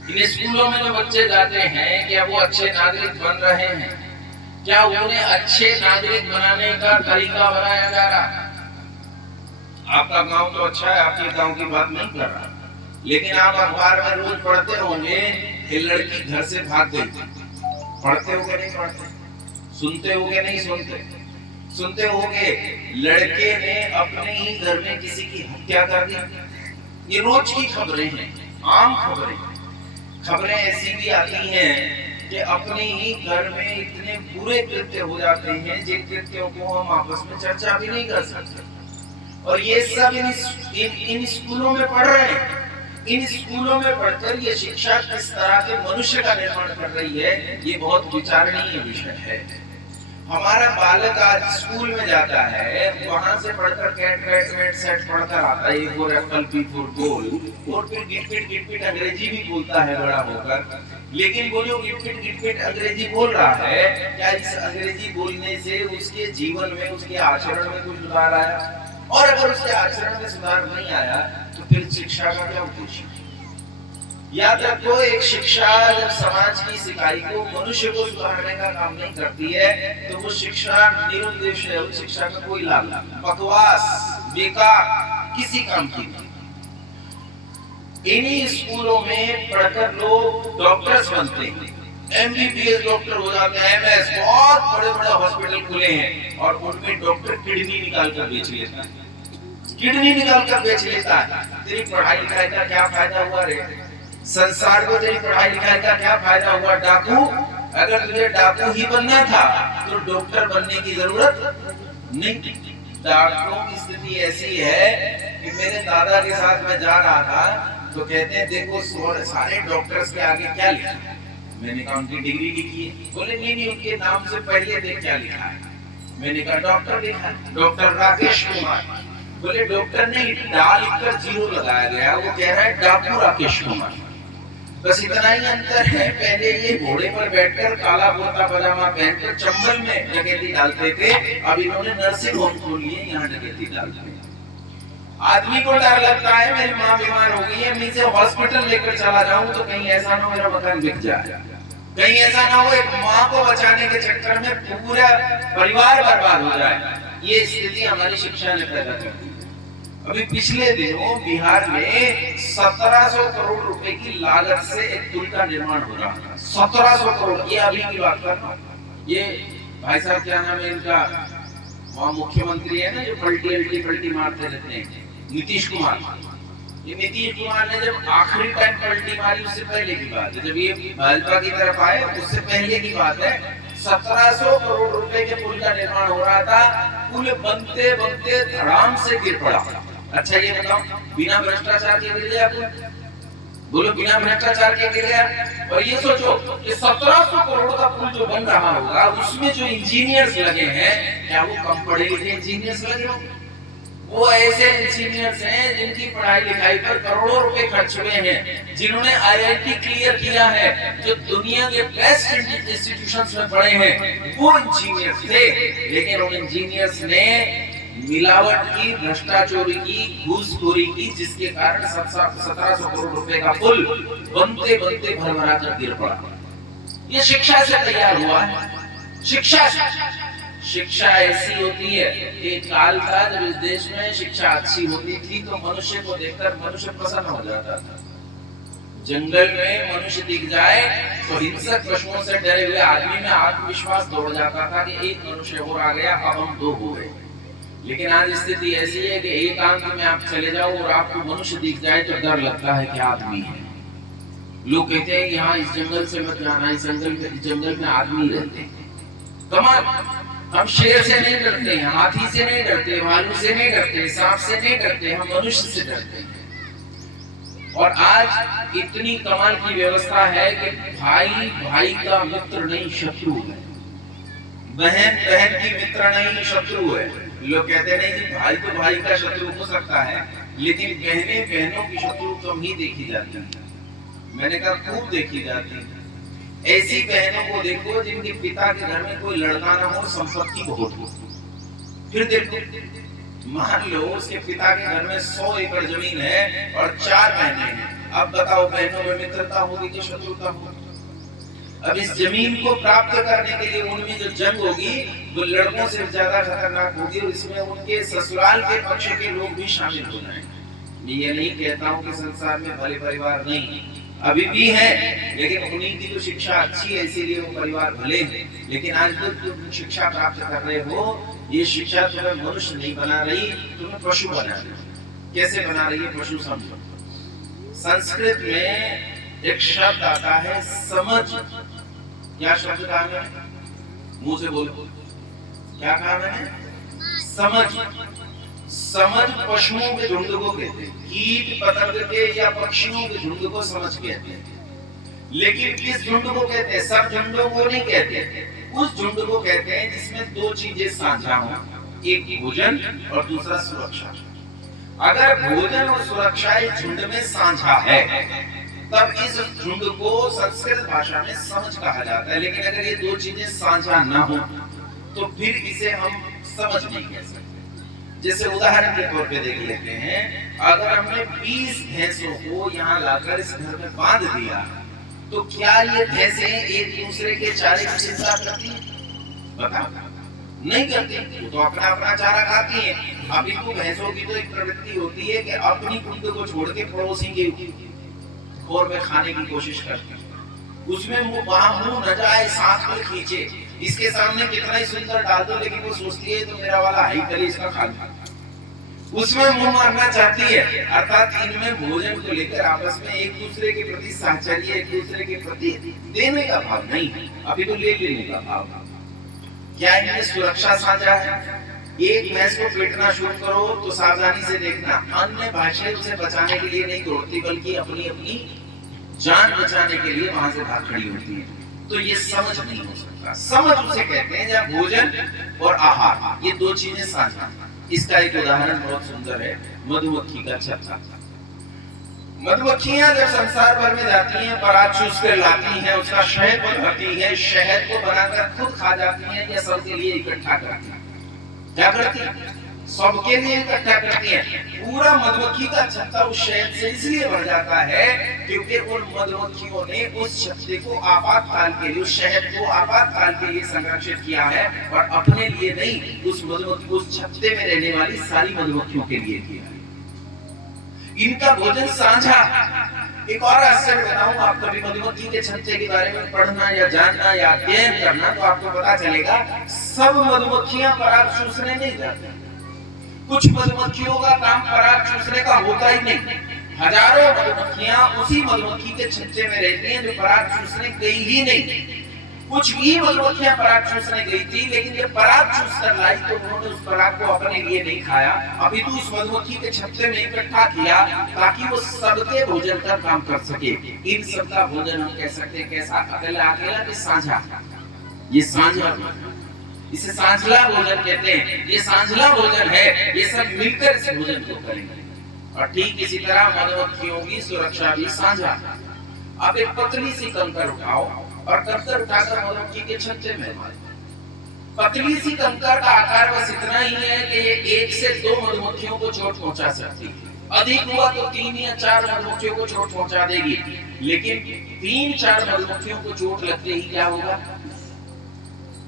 इन स्कूलों में जो बच्चे जाते हैं, क्या वो अच्छे नागरिक बन रहे हैं? क्या उन्हें अच्छे नागरिक बनाने का तरीका बनाया जा रहा है? आपका गांव तो अच्छा है, आपके गांव की बात नहीं कर रहा, लेकिन आप अखबार में रोज पढ़ते होंगे कि लड़की घर से भाग गई। पढ़ते हो नहीं पढ़ते? सुनते हो नहीं सुनते? सुनते होगे लड़के ने अपने ही घर में किसी की हत्या कर दी। ये रोज की खबरें हैं, आम खबरें। खबरें ऐसी भी आती हैं कि अपने ही घर में इतने बुरे कृत्य हो जाते हैं जिन कृत्यों को हम आपस में चर्चा भी नहीं कर सकते। और ये सब इन स्कूलों में पढ़ रहे हैं। इन स्कूलों में पढ़कर ये शिक्षा किस तरह के मनुष्य का निर्माण कर रही है, ये बहुत विचारणीय विषय है। हमारा बालक आज स्कूल में जाता है, वहां से पढ़कर कैट कैट मैट सेट पढ़कर आता है, A for apple, B for ball, और फिर गिटपिट अंग्रेजी भी बोलता है बड़ा होकर। लेकिन वो जो गिटपिट अंग्रेजी बोल रहा है, क्या इस अंग्रेजी बोलने से उसके जीवन में, उसके आचरण में कुछ सुधार आया? और अगर उसके आचरण में सुधार नहीं आया तो फिर शिक्षा का क्या उद्देश्य? याद रखो, एक शिक्षा जब समाज की सिकाई को, मनुष्य को सुधारने का काम नहीं करती है तो वो शिक्षा निरुद्देश्य है। उस शिक्षा का कोई लाभ नहीं, बकवास, बेकार, किसी काम की नहीं। इन्हीं स्कूलों में पढ़कर लोग डॉक्टर्स बनते हैं, एमबीबीएस डॉक्टर हो जाते हैं, एमएस, बहुत बड़े बड़े हॉस्पिटल खुले हैं, और उनमें डॉक्टर किडनी निकाल कर बेच लेता है। किडनी निकाल कर बेच लेता है। तेरी पढ़ाई लिखाई का क्या फायदा हुआ रे? संसार को तेरी पढ़ाई लिखाई का क्या फायदा हुआ? डाकू, अगर तुझे डाकू ही बनना था तो डॉक्टर बनने की जरूरत नहीं थी। डॉक्टरों की स्थिति ऐसी है कि मेरे दादा के साथ मैं जा रहा था तो कहते हैं देखो सारे डॉक्टर्स के आगे क्या लिखा है। मैंने कहा उनकी डिग्री लिखी है। बोले नहीं, उनके नाम से पहले देख क्या लिखा है। मैंने कहा डॉक्टर लिखा है, डॉक्टर राकेश कुमार। बोले डॉक्टर नहीं, डाल कर जीरो लगाया गया, वो कह रहा है डाकू राकेश कुमार। बस इतना ही अंतर है। पहले ये घोड़े पर बैठकर काला कुर्ता पजामा पहनकर चंबल में डकैती डालते थे, अब इन्होंने नर्सिंग होम खोल लिए, यहाँ डकैती डालते हैं। आदमी को डर लगता है, मेरी माँ बीमार हो गई है, मैं इसे हॉस्पिटल लेकर चला जाऊं तो कहीं ऐसा ना हो मेरा मकान बिक जाए, कहीं ऐसा ना हो एक माँ को बचाने के चक्कर में पूरा परिवार बर्बाद हो जाए। ये स्थिति हमारी शिक्षा ने पैदा कर दी। अभी पिछले दिनों बिहार में 1700 करोड़ रुपए की लागत से एक पुल का निर्माण हो रहा था। 1700 करोड़, ये अभी की बात कर रहा हूं। ये भाई साहब क्या नाम है इनका, वहां मुख्यमंत्री है ना जो पलटी मारते रहते हैं, नीतीश कुमार। ये नीतीश कुमार ने जब आखिरी टाइम पलटी मारी उससे पहले की बात है, जब ये भाजपा की तरफ आए उससे पहले की बात है। 1700 करोड़ रुपए के पुल का निर्माण हो रहा था। पुल बनते बनते धड़ाम से गिर पड़ा। अच्छा ये बताओ, बिना भ्रष्टाचार के गिर गया पुल? बोलो बिना भ्रष्टाचार के गिर गया? और ये सोचो कि 1700 करोड़ का पुल जो बन रहा होगा उसमें जो इंजीनियर्स लगे हैं, क्या वो कम पढ़े लिखे इंजीनियर्स लगे होंगे? वो ऐसे इंजीनियर्स हैं जिनकी पढ़ाई लिखाई पर करोड़ों रुपए खर्च हुए हैं, जिन्होंने आईआईटी क्लियर किया है, जो दुनिया के बेस्ट इंस्टीट्यूशंस में पढ़े हैं, वो इंजीनियर्स थे। लेकिन उन इंजीनियर्स ने मिलावट की, भ्रष्टाचार की, घूसखोरी की, जिसके कारण 1700 करोड़ रुपए का पुल बनते बनते भरभरा कर गिर पड़ा। ये शिक्षा से तैयार हुआ है। शिक्षा ऐसी होती है। एक काल था जब इस देश में शिक्षा अच्छी होती थी तो मनुष्य को देखकर मनुष्य प्रसन्न हो जाता था। जंगल में मनुष्य दिख जाए तो हिंसक पशुओं से डरे हुए आदमी में आत्मविश्वास दौड़ जाता था कि एक मनुष्य और आ गया, अब हम दो हो गए। लेकिन आज स्थिति ऐसी है कि एकांत में आप चले जाओ और आपको मनुष्य दिख जाए तो डर लगता है कि आदमी है। लोग कहते हैं यहाँ इस जंगल से मत जाना, इस जंगल में आदमी रहते हैं। कमाल, हम शेर से नहीं डरते हैं, हाथी से नहीं डरते, भालू से नहीं डरते, सांप से नहीं डरते, हम मनुष्य से डरते हैं। और आज इतनी कमाल की व्यवस्था है कि भाई भाई का मित्र नहीं शत्रु है, बहन बहन की मित्र नहीं शत्रु है। लोग कहते नहीं कि भाई तो भाई का शत्रु हो सकता है, लेकिन बहनें बहनों की शत्रु कम ही देखी जाती है। मैंने कहा खूब देखी जाती है। ऐसी बहनों को देखो जिनके पिता के घर में कोई लड़का ना हो, संपत्ति बहुत हो। फिर देखो, मान लो उसके पिता के घर में 100 एकड़ जमीन है और 4 बहनें हैं, अब बताओ बहनों में मित्रता होगी कि शत्रुता होगी? अब इस जमीन को प्राप्त करने के लिए उनमें जो जंग होगी वो लड़कों से ज्यादा खतरनाक होगी, और इसमें उनके ससुराल के पक्ष के लोग भी शामिल हो जाएंगे। ये नहीं कहता हूँ कि संसार में भले परिवार नहीं, अभी भी है, लेकिन उन्हीं की तो शिक्षा अच्छी है इसीलिए वो परिवार भले हैं। लेकिन आज तुम शिक्षा प्राप्त कर रहे हो, ये शिक्षा तुम्हें मनुष्य नहीं बना रही, तुम्हें पशु बना रही। कैसे बना रही है पशु? समझो। संस्कृत में एक शब्द आता है समझ। क्या शब्द कहा मैंने? मुंह से बोलो, क्या कहा मैंने? समझ। समझ पशुओं के झुंड को कहते हैं, कीट पतंग के या पक्षियों के झुंड को समझ कहते हैं। लेकिन किस झुंड को कहते हैं? सब झुंडों को नहीं कहते, उस झुंड को कहते हैं जिसमें दो चीजें साझा हो, एक भोजन और दूसरा सुरक्षा। अगर भोजन और सुरक्षा इस झुंड में साझा है तब इस झुंड को संस्कृत भाषा में समझ कहा जाता है। लेकिन अगर ये दो चीजें साझा ना हो तो फिर इसे हम समझ नहीं कह सकते। जैसे उदाहरण के तौर पे देख लेते हैं, अगर हमने 20 भैंसों को यहाँ लाकर इस घर में बांध दिया तो क्या ये भैंसें एक दूसरे के चारे की चिंता करती हैं? बताओ, नहीं करती। वो तो अपना अपना चारा खाती हैं। अभी तो भैंसों की तो एक प्रवृत्ति होती है कि अपनी कुंड को छोड़ के पड़ोसी के खोर में खाने की कोशिश करती है। उसमें वहां मुंह न जाए, साथ में खींचे। इसके सामने कितना ही सुंदर डाल दो, लेकिन वो सोचती है तो मेरा वाला हाई करे, इसका खा लूं। उसमें मुंह मारना चाहती है। अर्थात इनमें भोजन को लेकर आपस में एक दूसरे के प्रति साहचर्य, एक दूसरे के प्रति देने का भाव नहीं है, अभी तो ले लेने का भाव। क्या इनमें सुरक्षा साझा है? एक भैंस को पीटना शुरू करो तो सावधानी से देखना, अन्य भाषा उसे बचाने के लिए नहीं दौड़ती, बल्कि अपनी अपनी जान बचाने के लिए वहां से भाग खड़ी होती है। तो ये समझ नहीं हो सकता। समझ उसे कहते हैं जब भोजन और आहार ये दो चीजें साझा। इसका एक उदाहरण बहुत सुंदर है, मधुमक्खी का छत्ता। मधुमक्खियां जब संसार भर में जाती हैं, पराग चूस कर लाती हैं, उसका शहद बनाती हैं, शहद को बनाकर खुद खा जाती हैं या सबके लिए इकट्ठा करती हैं। क्या करती हैं? सबके लिए इकट्ठा करती हैं। पूरा मधुमक्खी का छत्ता उस शहद से इसलिए भर जाता है क्योंकि उन मधुमक्खियों ने उस छत्ते को आपातकाल के लिए, उस शहद को आपातकाल के लिए संरक्षित किया है, और अपने लिए नहीं, उस छत्ते में रहने वाली सारी मधुमक्खियों के लिए किया है। इनका भोजन साझा। एक और आश्चर्य बताऊं, आप कभी मधुमक्खी के छत्ते के बारे में पढ़ना या जानना या अध्ययन करना तो आपको पता चलेगा सब मधुमक्खियां पराग चूसने नहीं जाती। कुछ मधुमक्खियों का काम पराग चूसने का होता ही नहीं। हजारों मधुमक्खियां उसी मधुमक्खी के छत्ते में रहती हैं जो पराग चूसने गई ही नहीं। कुछ ही मधुमक्खियां पराग चूसने गई थी, लेकिन जब पराग चूस कर लाई तो उन्होंने उस पराग को अपने लिए नहीं खाया, अभी तो उस मधुमक्खी के छत्ते में इकट्ठा किया ताकि वो सबके भोजन का काम कर सके। इन सबका भोजन हम कह सकते हैं कैसा? अकेला अकेला कि साझा। ये साझा, इसे सांझला भोजन कहते हैं। ये सांझला भोजन है, ये सब मिलकर इस भोजन को करेंगे। और ठीक इसी तरह मधुमक्खियों की सुरक्षा भी साझा। अब एक पतली सी कंकर उठाओ और कंकर उठाकर मधुमक्खी के छत्ते में मारो। पतली सी कंकर का आकार बस इतना ही है कि ये 1 से 2 मधुमक्खियों को चोट पहुंचा सकती है। अधिक हुआ तो 3 या 4 मधुमक्खियों को चोट पहुंचा देगी। लेकिन 3-4 मधुमक्खियों को चोट लगते ही क्या होगा?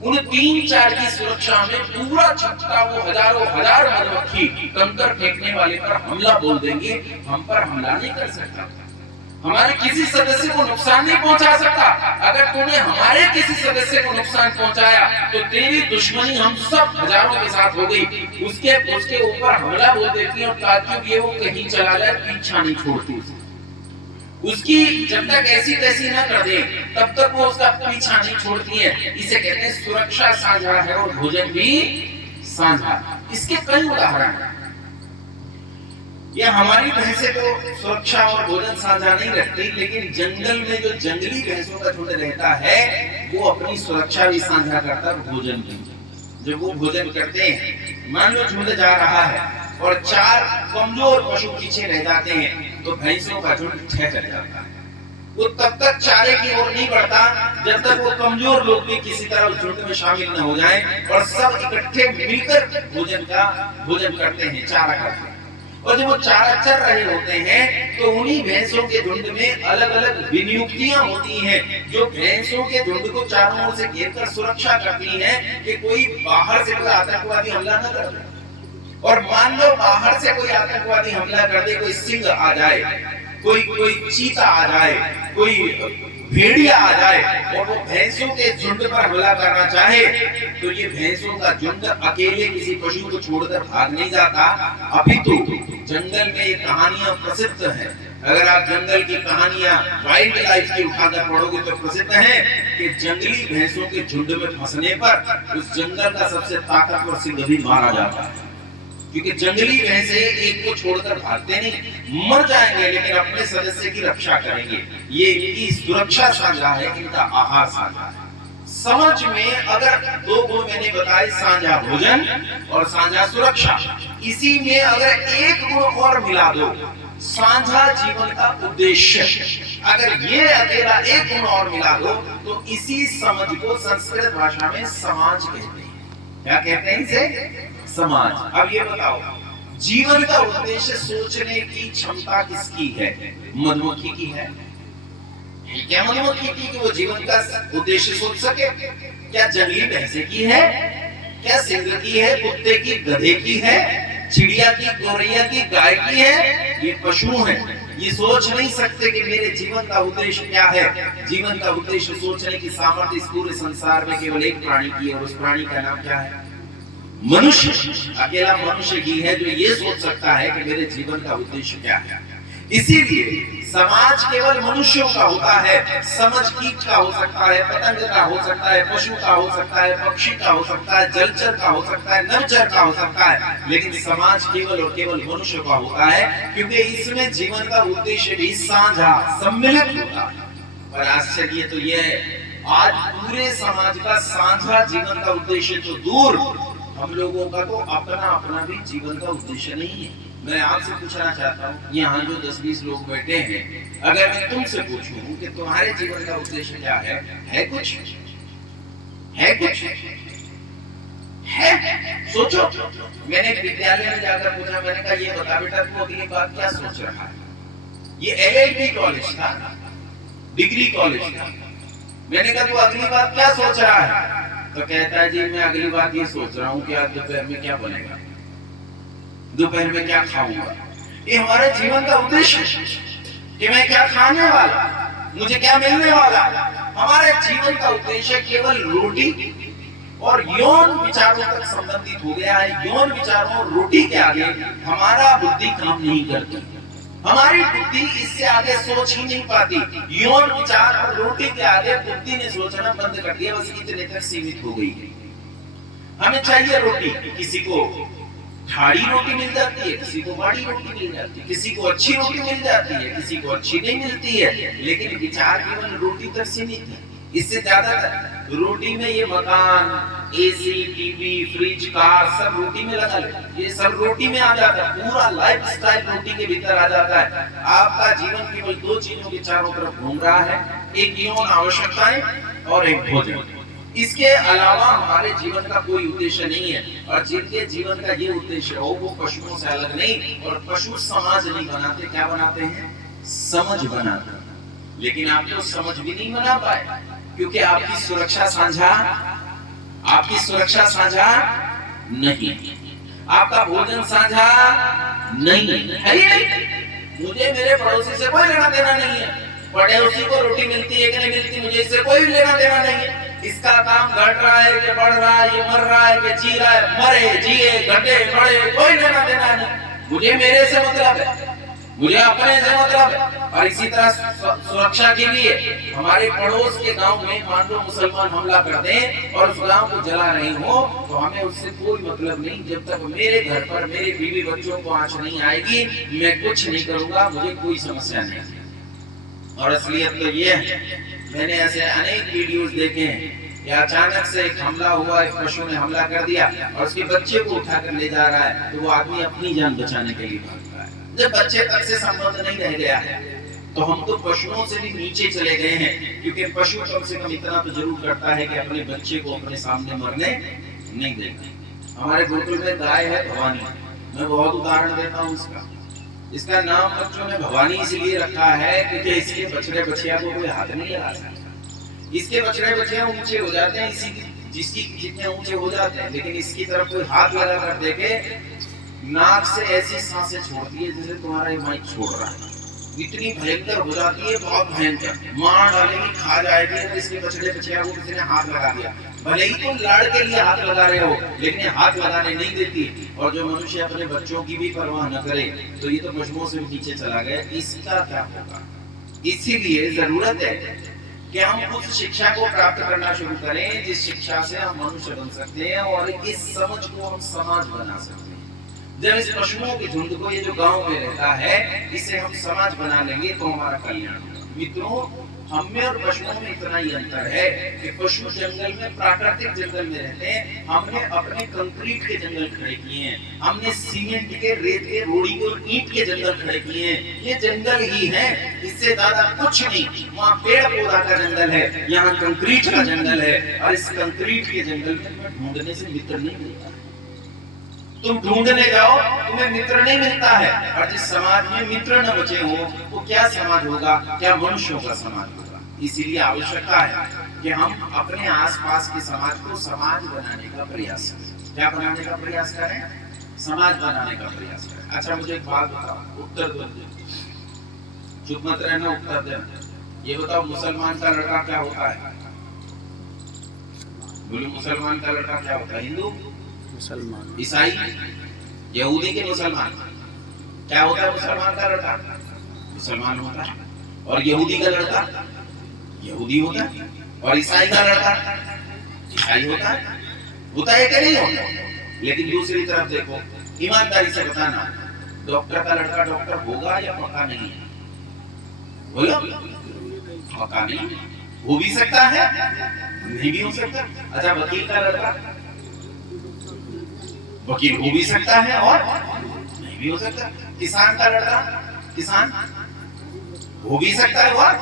उन 3-4 की सुरक्षा में पूरा छत्ता, वो हजारों हजार मधुमक्खी कंकर फेंकने वाले पर हमला बोल देंगे। हम पर हमला नहीं कर सकता, हमारे किसी सदस्य को नुकसान नहीं पहुंचा सकता। अगर तूने हमारे किसी सदस्य को नुकसान पहुंचाया तो तेरी दुश्मनी हम सब हजारों के साथ हो गई। उसके ऊपर हमला बोल देती है और ताकि ये वो कहीं चला जाए पीछा नहीं छोड़ती। उसकी जब तक ऐसी तैसी ना कर दे तब तक वो उसका पीछा नहीं छोड़ती है। इसे कहते हैं सुरक्षा साझा है और भोजन भी साझा। इसके कई उदाहरण हैं। ये हमारी भैंसें तो सुरक्षा और भोजन साझा नहीं रखती, लेकिन जंगल में जो जंगली भैंसों का झुंड रहता है वो अपनी सुरक्षा भी साझा करता है, भोजन भी। जब वो भोजन करते हैं, मान लो झुंड जा रहा है और 4 कमजोर पशु पीछे रह जाते हैं तो भैंसों का झुंड ठहर जाता है। वो तब तक चारे की ओर नहीं बढ़ता जब तक वो कमजोर लोग भी किसी तरह उस झुंड में शामिल न हो जाएं और सब इकट्ठे मिलकर भोजन करते हैं, चारा करते हैं। और जब वो चारा चर रहे होते हैं तो उन्हीं भैंसों के झुंड में अलग अलग विनियुक्तियां होती हैं जो भैंसों के झुंड को चारों ओर से घेरकर सुरक्षा करती हैं कि कोई बाहर से कोई आतंकवादी हमला न कर दे। और मान लो बाहर से कोई आतंकवादी हमला कर दे, कोई सिंह आ जाए, कोई चीता आ जाए, कोई भेड़िया आ जाए और वो भैंसों के झुंड पर हमला करना चाहे तो ये भैंसों का झुंड अकेले किसी पशु को छोड़कर भाग नहीं जाता। अभी तो जंगल में ये कहानियां प्रसिद्ध हैं। अगर आप जंगल की कहानियां वाइल्ड लाइफ की उठाकर पढ़ोगे तो प्रसिद्ध है कि जंगली भैंसों के झुंड में फंसने पर उस जंगल का सबसे ताकतवर सिंह भी मारा जाता है, क्योंकि जंगली भैंसे एक को छोड़कर भागते नहीं, मर जाएंगे लेकिन अपने सदस्य की रक्षा करेंगे। ये इनकी सुरक्षा साझा है, इनका आहार साझा है। समझ में अगर दो गुण मैंने बताए, साझा भोजन और साझा सुरक्षा, इसी में अगर एक गुण और मिला दो, साझा जीवन का उद्देश्य, अगर ये अकेला एक गुण और मिला दो तो इसी समझ को संस्कृत भाषा में समाज कहते हैं। क्या कहते हैं इसे? समाज। अब ये बताओ, जीवन का उद्देश्य सोचने की क्षमता किसकी है? मधुमक्खी की है क्या? मधुमक्खी की कि वो जीवन का उद्देश्य सोच सके? क्या जंगली भैंसे की है? क्या सिंह की है? कुत्ते की, गधे की है? चिड़िया की, गौरैया की, गाय की है? ये पशु हैं, ये सोच नहीं सकते कि मेरे जीवन का उद्देश्य क्या है। जीवन का उद्देश्य सोचने की सामर्थ्य इस पूरे संसार में केवल एक प्राणी की है और उस प्राणी का नाम क्या है? मनुष्य। अकेला मनुष्य ही है जो ये सोच सकता है कि मेरे जीवन का उद्देश्य क्या है। इसीलिए समाज केवल मनुष्यों का होता है, समझ कीट का हो सकता है, पतंग का हो सकता है, पशु का हो सकता है, पक्षी का हो सकता है, जलचर का हो सकता है, नभचर का हो सकता है, लेकिन समाज केवल और केवल मनुष्य का होता है, क्योंकि इसमें जीवन का उद्देश्य भी साझा, सम्मिलित होता है। पर आश्चर्य तो यह है, आज पूरे समाज का साझा जीवन का उद्देश्य तो दूर, हम लोगों का तो अपना अपना भी जीवन का उद्देश्य नहीं है। मैं आपसे पूछना चाहता हूँ, यहाँ जो 10-20 लोग बैठे हैं, अगर मैं तुमसे पूछूं कि तुम्हारे जीवन का उद्देश्य क्या है कुछ? है कुछ? है? सोचो। मैंने विद्यालय में जाकर पूछा, मैंने कहा ये बता बेटा तू अगली बार क्या सोच रहा है? ये LLB कॉलेज था, डिग्री कॉलेज था। मैंने कहा तू अगली बार क्या सोच रहा है? तो कहता है जी मैं अगली बात ये सोच रहा हूँ कि आज दोपहर में क्या बनेगा, दोपहर में क्या खाऊंगा। ये हमारे जीवन का उद्देश्य है कि मैं क्या खाने वाला, मुझे क्या मिलने वाला। हमारे जीवन का उद्देश्य केवल रोटी और यौन विचारों तक संबंधित हो गया है। यौन विचारों और रोटी के आगे हमारा बुद्धि काम नहीं करती, हमारी बुद्धि इससे आगे सोच ही नहीं पाती। यौन विचार और रोटी के आगे बुद्धि ने सोचना बंद कर दिया, बस इतने तक सीमित हो गई है। हमें चाहिए रोटी, किसी को ठाड़ी रोटी मिल जाती है, किसी को बाड़ी रोटी मिल जाती है, किसी को अच्छी रोटी मिल जाती है, किसी को अच्छी नहीं मिलती है, लेकिन विचार केवल रोटी तक सीमित है। इससे ज्यादा रोटी में ये मकान, AC, टीवी, फ्रिज, कार सब रोटी में लगा ले, ये सब रोटी में आ जाता है। पूरा लाइफस्टाइल रोटी के भीतर आ जाता है। आपका जीवन केवल दो चीजों के चारों तरफ घूम रहा है, एक यौन आवश्यकताएं और एक भोजन। इसके अलावा हमारे जीवन का कोई उद्देश्य नहीं है। और जिनके जीवन का ये उद्देश्य हो वो पशुओं से अलग नहीं। और पशु समाज नहीं बनाते, क्या बनाते हैं? समझ बनाते हैं। लेकिन आप तो समझ भी नहीं बना पाए, क्योंकि आपकी सुरक्षा साझा, आपकी सुरक्षा साझा नहीं, आपका भोजन साझा नहीं है। मुझे मेरे पड़ोसी से कोई लेना देना नहीं है, पड़ोसी को रोटी मिलती है कि नहीं मिलती मुझे इससे कोई लेना देना नहीं है। इसका काम घट रहा है कि बढ़ रहा है, ये मर रहा है कि जी रहा है, मरे जिए घटे बढ़े कोई लेना देना नहीं। मुझे मेरे से मतलब है, मुझे अपने से मतलब है। और इसी तरह सुरक्षा के लिए हमारे पड़ोस के गांव में मान लो मुसलमान हमला कर दें और उस गांव को जला रहे हो तो हमें उससे कोई मतलब नहीं। जब तक मेरे घर पर मेरे बीवी बच्चों को आंच नहीं आएगी मैं कुछ नहीं करूंगा, मुझे कोई समस्या नहीं। और असलियत तो ये है, मैंने ऐसे अनेक वीडियोस देखे हैं कि अचानक से एक हमला हुआ, एक पशु ने हमला कर दिया और उसके बच्चे को उठाकर ले जा रहा है, तो वो आदमी अपनी जान बचाने के लिए भागता है। जब बच्चे तक से संबंध नहीं रह गया है तो हम तो पशुओं से भी नीचे चले गए हैं, क्योंकि पशु कम से कम इतना तो जरूर करता है कि अपने बच्चे को अपने सामने मरने नहीं देगा। हमारे गुरुकुल में गाय है भवानी, मैं बहुत उदाहरण देता हूँ उसका। इसका नाम बच्चों ने भवानी इसलिए रखा है क्योंकि इसके बछड़े बछिया को कोई हाथ नहीं लगा सकता। इसके बछड़े बछिया ऊंचे हो जाते हैं, इसी जिसकी जितने ऊंचे हो जाते हैं, लेकिन इसकी तरफ कोई हाथ लगा कर देखे, नाक से ऐसी सांसें छोड़ती है जैसे तुम्हारा ये माइक छोड़ रहा है। इतनी भयंकर हो जाती है, बहुत भयंकर, मार डालेगी, खा जाएगी। अगर इसके बछड़े बछिया को किसी ने हाथ लगा दिया, भले ही तुम लाड़ के लिए हाथ लगा रहे हो, लेकिन ये हाथ लगाने नहीं देती। और जो मनुष्य अपने बच्चों की भी परवाह न करे तो ये तो मजमू से पीछे चला गया, इसका क्या होगा। इसीलिए जरूरत है कि हम उस शिक्षा को प्राप्त करना शुरू करें जिस शिक्षा से हम मनुष्य बन सकते हैं और इस समझ को हम समाज बना सकते हैं। जब इस पशुओं के झुंड को, ये जो गांव में रहता है, इसे हम समाज बना लेंगे तो हमारा कल्याण होगा। मित्रों, हम में और पशुओं में इतना ही अंतर है कि पशु जंगल में, प्राकृतिक जंगल में रहते हैं, हमने अपने कंक्रीट के जंगल खड़े किए हैं, हमने सीमेंट के, रेत के, रोड़ी और ईंट के जंगल खड़े किए हैं। ये जंगल ही है, इससे ज्यादा कुछ नहीं। वहाँ पेड़ पौधा का जंगल है, यहाँ कंक्रीट का जंगल है। और इस कंक्रीट के जंगल में ढूंढने से मित्र नहीं मिलता। तुम ढूंढने जाओ, तुम्हें मित्र नहीं मिलता है। और जिस समाज में मित्र न बचे हो, वो क्या समाज होगा, क्या मनुष्यों का समाज होगा। इसीलिए आवश्यकता है कि हम अपने आसपास के समाज को समाज बनाने का प्रयास करें। क्या बनाने का प्रयास करें? समाज बनाने का प्रयास करें। अच्छा, मुझे एक बात बताओ, उत्तर दो, चुप मत रहना, उत्तर देना। ये बताओ, मुसलमान का लड़का क्या होता है? बोलो, मुसलमान का लड़का क्या होता है? हिंदू, मुसलमान, ईसाई, यहूदी के मुसलमान। क्या होता है मुसलमान का लड़का? मुसलमान होता है। और यहूदी का लड़का यहूदी होता है। और ईसाई का लड़का ईसाई होता है। होता है कि नहीं होता? लेकिन दूसरी तरफ देखो, ईमानदारी से बताना, डॉक्टर का लड़का डॉक्टर होगा या पक्का नहीं है? बोलो, पक्का नहीं, हो भी सकता है, नहीं भी हो सकता। अच्छा, वकील का लड़का वकील हो भी सकता है और नहीं भी हो सकता। किसान का लड़का किसान हो भी सकता है और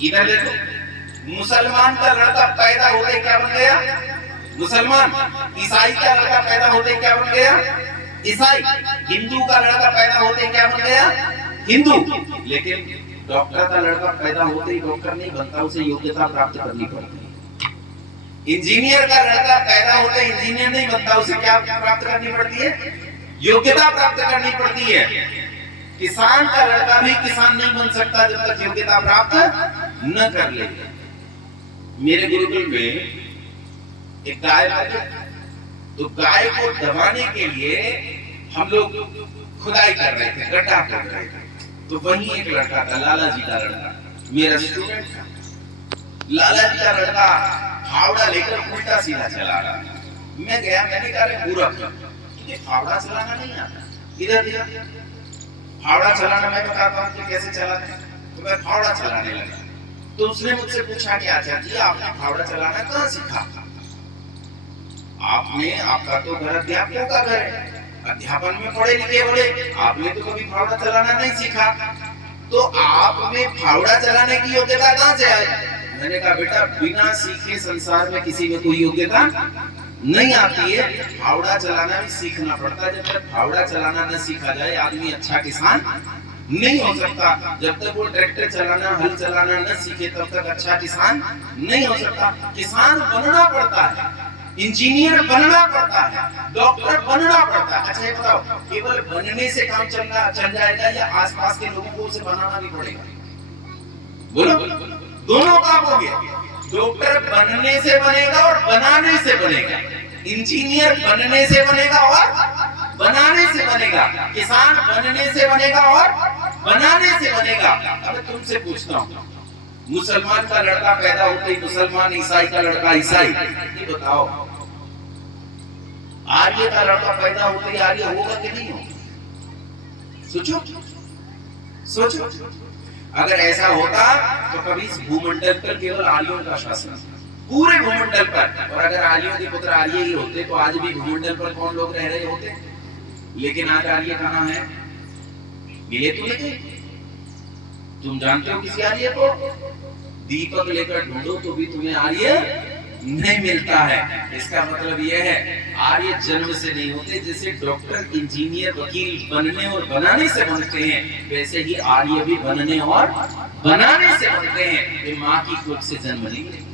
इधर देखो, मुसलमान का लड़का पैदा होते क्या बन गया? मुसलमान। ईसाई का लड़का पैदा होते क्या बन गया? ईसाई। हिंदू का लड़का पैदा होते क्या बन गया? हिंदू। लेकिन डॉक्टर का लड़का पैदा होते ही डॉक्टर नहीं बनता, उसे योग्यता प्राप्त करनी पड़ती है। इंजीनियर का लड़का पैदा होते इंजीनियर नहीं बनता, उसे क्या प्राप्त करनी पड़ती है? योग्यता प्राप्त करनी पड़ती है। किसान का लड़का भी किसान नहीं बन सकता जब तक योग्यता प्राप्त न कर ले। मेरे गुरुकुल में एक गाय है, तो गाय को दबाने के लिए हम लोग खुदाई कर रहे थे, गड्ढा खोद रहे थे। तो वही एक लड़का था, लाला जी का लड़का, मेरा स्टूडेंट था। लाला जी का लड़का फावड़ा लेकर उल्टा सीधा चला रहा था। मैं गया, मैंने कहा, अरे मूर्ख, तुझे फावड़ा चलाना नहीं आता? इधर इधर फावड़ा चलाना मैं बताता हूँ कि कैसे चलाते हैं। तो मैं फावड़ा चलाने लगा। तो उसने मुझसे पूछा कि आचार्य जी, आपने फावड़ा चलाना कहाँ सीखा? आपका तो घर अध्यापकों का घर है, अध्यापन में पढ़े लिखे बड़े, आपने तो कभी फावड़ा चलाना नहीं सीखा, तो आप में फावड़ा चलाने की योग्यता कहाँ से आई? मैंने कहा, बेटा, बिना सीखे संसार में किसी में कोई योग्यता नहीं आती है। फावड़ा चलाना भी सीखना पड़ता है। जब तक फावड़ा चलाना न सीखा जाए, आदमी अच्छा किसान नहीं हो सकता। जब तक वो ट्रैक्टर चलाना, हल चलाना न सीखे, तब तक अच्छा किसान नहीं हो सकता। किसान बनना पड़ता है, इंजीनियर बनना पड़ता है, डॉक्टर बनना पड़ता है। अच्छा, ये बताओ, केवल बनने से काम चल जाएगा या आसपास के लोगों को उसे बनाना भी पड़ेगा? बोलो, दोनों काम हो गया। डॉक्टर बनने से बनेगा और बनाने से बनेगा, इंजीनियर बनने से बनेगा और बनाने से बनेगा, किसान बनने से बनेगा और बनाने से बनेगा। अब तुमसे पूछता हूँ, मुसलमान का लड़का पैदा होते ही मुसलमान, ईसाई का लड़का ईसाई, ये बताओ, आर्य का लड़का पैदा होते ही आर्य होगा कि नहीं होगा? सोचो सोचो। अगर ऐसा होता तो कभी इस भूमंडल पर केवल आर्यों का शासन, पूरे भूमंडल पर। और अगर आर्यों के पुत्र आर्य ही होते तो आज भी भूमंडल पर कौन लोग रह रहे होते? लेकिन आज आर्य कहाँ है? मिले तो नहीं। तुम जानते हो किसी आर्य को? दीपक लेकर ढूंढो तो भी तुम्हें आर्य नहीं मिलता है। इसका मतलब यह है आर्य जन्म से नहीं होते। जैसे डॉक्टर, इंजीनियर, वकील बनने और बनाने से बनते हैं, वैसे ही आर्य भी बनने और बनाने से बनते हैं। ये माँ की कोख से जन्म नहीं लेते।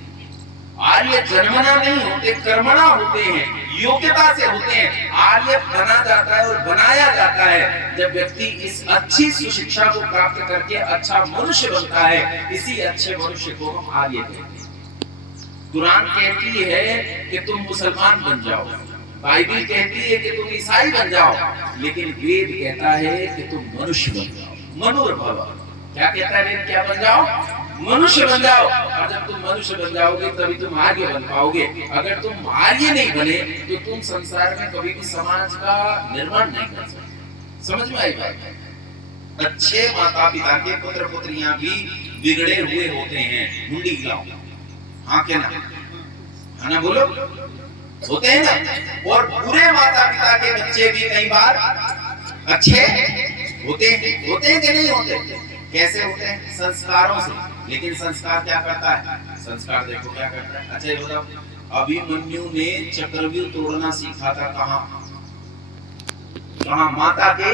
आर्य जन्मना नहीं होते, कर्मणा होते हैं, योग्यता से होते हैं। आर्य बना जाता है और बनाया जाता है जब व्यक्ति इस अच्छी सुशिक्षा को प्राप्त करके अच्छा मनुष्य बनता है। इसी अच्छे मनुष्य को हम आर्य कहते हैं। कुरान कहती है कि तुम मुसलमान बन जाओ, बाइबल कहती है कि तुम ईसाई बन जाओ, लेकिन वेद कहता है कि तुम मनुष्य बन जाओ। मनुर्भव, क्या कहता है वेद? क्या बन जाओ? मनुष्य बन जाओ। और जब तुम मनुष्य बन जाओगे तभी तुम आर्य बन पाओगे। अगर तुम आर्य नहीं बने तो तुम संसार में कभी भी समाज का निर्माण नहीं कर सकते। समझ में आई बात? अच्छे माता पिता के पुत्र पुत्रियां भी बिगड़े हुए होते हैं। मुंडी गिलाओ, हाँ क्या ना? है ना? बोलो, होते हैं ना। और बुरे माता पिता के बच्चे भी कई बार अच्छे होते हैं कि नहीं होते? कैसे होते हैं? संस्कारों से। लेकिन संस्कार क्या करता है? संस्कार देखो क्या करता है। अच्छा ये बताओ, अभिमन्यु ने चक्रव्यूह तोड़ना सीखा था कहाँ? माता के